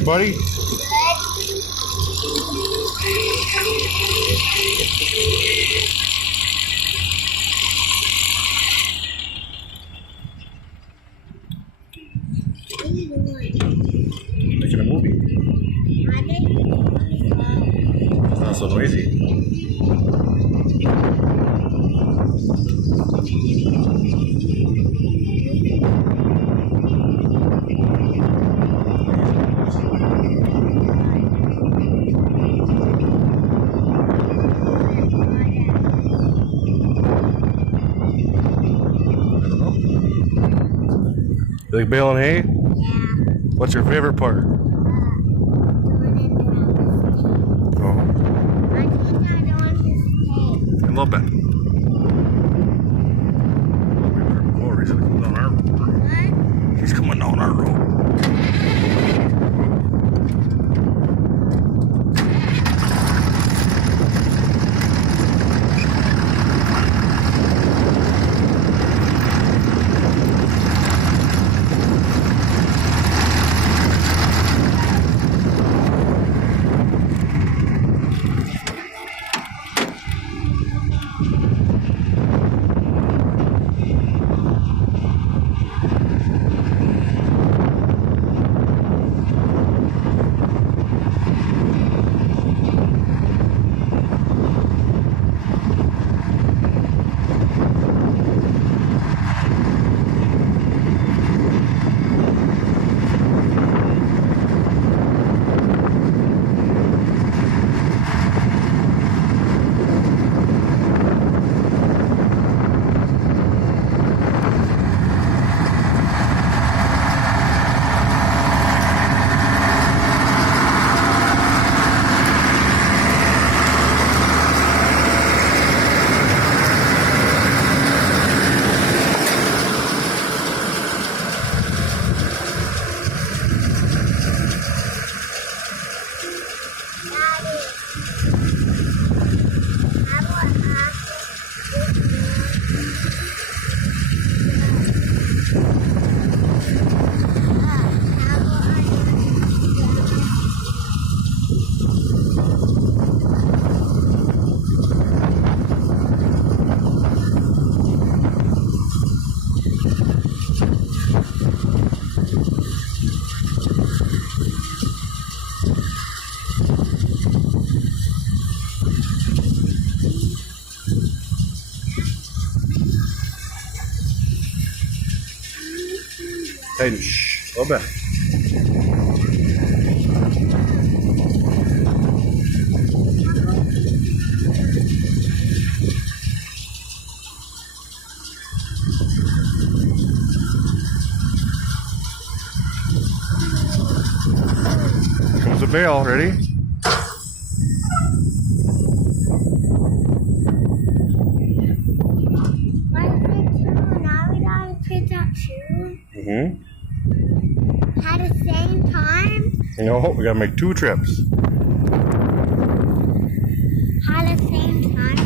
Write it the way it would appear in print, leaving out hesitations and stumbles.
doing, buddy? Making a movie. It's not so noisy. You like baling hay? Yeah. What's your favorite part? Oh, a little bit. Oh, he's coming down our road. He's coming down our road. Hey, shh, a little bit. Here comes the bale, ready? Mm-hmm. At the same time? No, we gotta make 2 trips. At the same time?